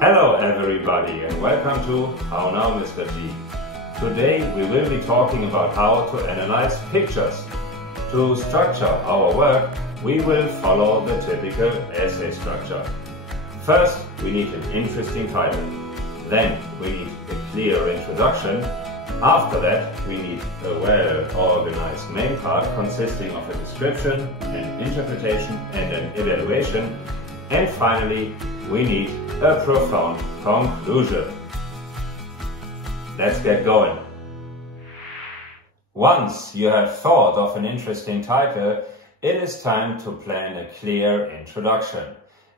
Hello everybody and welcome to Now MrG. Today we will be talking about how to analyze pictures. To structure our work, we will follow the typical essay structure. First, we need an interesting title. Then we need a clear introduction. After that, we need a well-organized main part consisting of a description, an interpretation and an evaluation. And finally, we need a profound conclusion. Let's get going. Once you have thought of an interesting title, it is time to plan a clear introduction.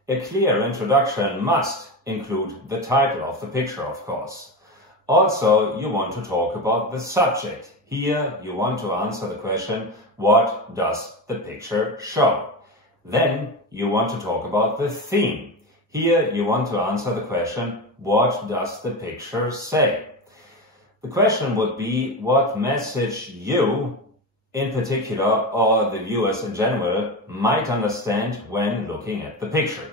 A clear introduction must include the title of the picture, of course. Also, you want to talk about the subject. Here, you want to answer the question, what does the picture show? Then, you want to talk about the theme. Here, you want to answer the question, what does the picture say? The question would be, what message you, in particular, or the viewers in general, might understand when looking at the picture.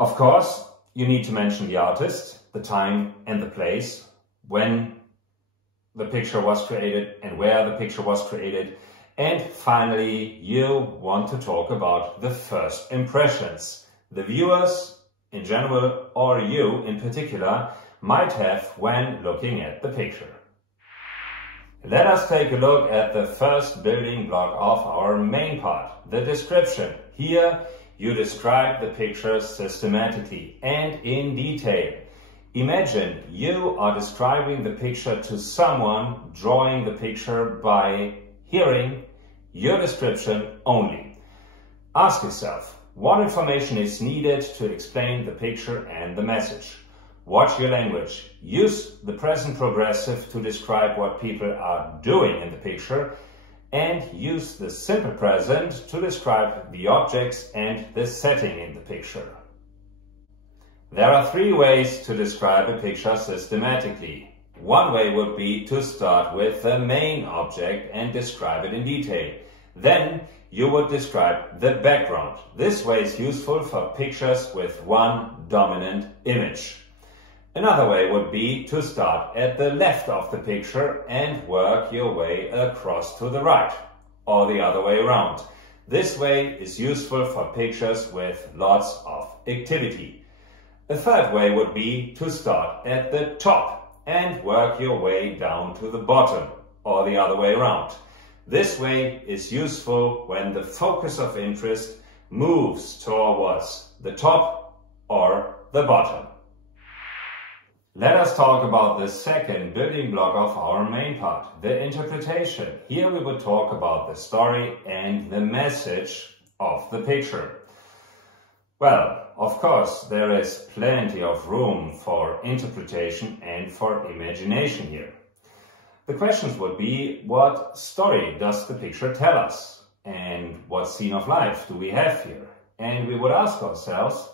Of course, you need to mention the artist, the time and the place, when the picture was created and where the picture was created. And finally, you want to talk about the first impressions the viewers in general or you in particular might have when looking at the picture. Let us take a look at the first building block of our main part, the description. Here you describe the picture systematically and in detail. Imagine you are describing the picture to someone drawing the picture by hearing your description only. Ask yourself, what information is needed to explain the picture and the message? Watch your language. Use the present progressive to describe what people are doing in the picture, and use the simple present to describe the objects and the setting in the picture. There are three ways to describe a picture systematically. One way would be to start with the main object and describe it in detail. Then you would describe the background. This way is useful for pictures with one dominant image. Another way would be to start at the left of the picture and work your way across to the right, or the other way around. This way is useful for pictures with lots of activity. A third way would be to start at the top and work your way down to the bottom, or the other way around. This way is useful when the focus of interest moves towards the top or the bottom. Let us talk about the second building block of our main part, the interpretation. Here we would talk about the story and the message of the picture. Well, of course, there is plenty of room for interpretation and for imagination here. The questions would be, what story does the picture tell us? And what scene of life do we have here? And we would ask ourselves,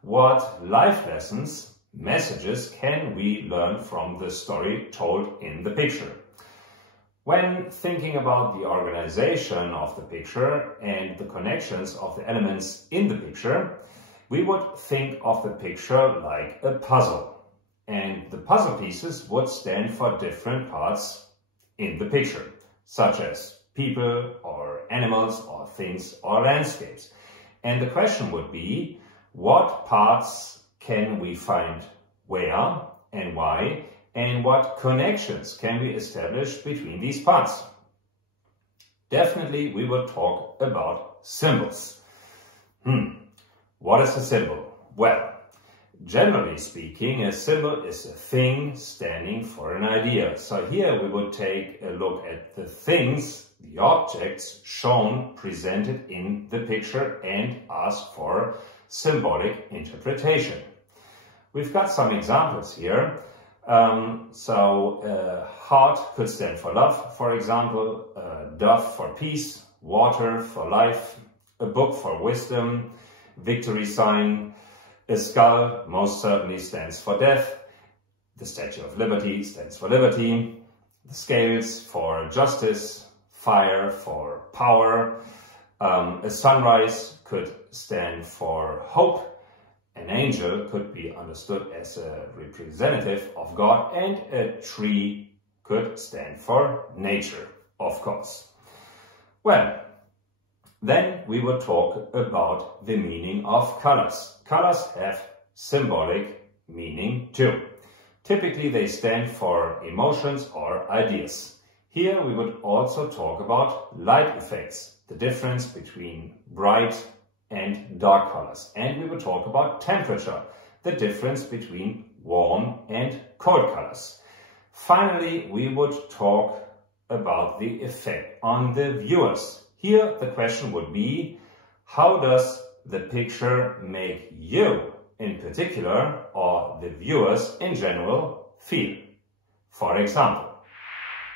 what life lessons, messages can we learn from the story told in the picture? When thinking about the organization of the picture and the connections of the elements in the picture, we would think of the picture like a puzzle. And the puzzle pieces would stand for different parts in the picture, such as people or animals or things or landscapes. And the question would be, what parts can we find where and why, and what connections can we establish between these parts? Definitely we would talk about symbols. What is a symbol? Well, generally speaking, a symbol is a thing standing for an idea. So here we would take a look at the things, the objects shown, presented in the picture and ask for symbolic interpretation. We've got some examples here. Heart could stand for love, for example, dove for peace, water for life, a book for wisdom, victory sign. A skull most certainly stands for death. The Statue of Liberty stands for liberty. The scales for justice. Fire for power. A sunrise could stand for hope. An angel could be understood as a representative of God, and a tree could stand for nature, of course. Well, then we would talk about the meaning of colors. Colors have symbolic meaning too. Typically they stand for emotions or ideas. Here we would also talk about light effects, the difference between bright and dark colors. And we would talk about temperature, the difference between warm and cold colors. Finally, we would talk about the effect on the viewers. Here the question would be, how does the picture make you in particular, or the viewers in general, feel? For example,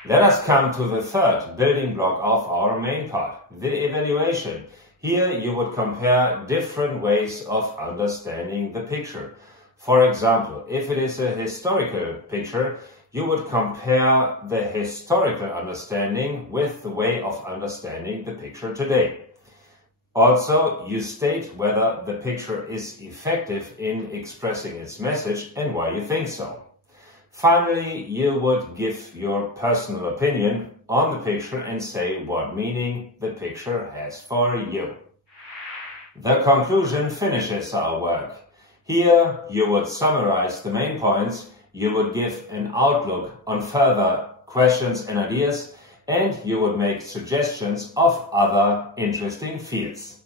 let us come to the third building block of our main part, the evaluation. Here you would compare different ways of understanding the picture. For example, if it is a historical picture, you would compare the historical understanding with the way of understanding the picture today. Also, you state whether the picture is effective in expressing its message and why you think so. Finally, you would give your personal opinion on the picture and say what meaning the picture has for you. The conclusion finishes our work. Here you would summarize the main points, you would give an outlook on further questions and ideas, and you would make suggestions of other interesting fields.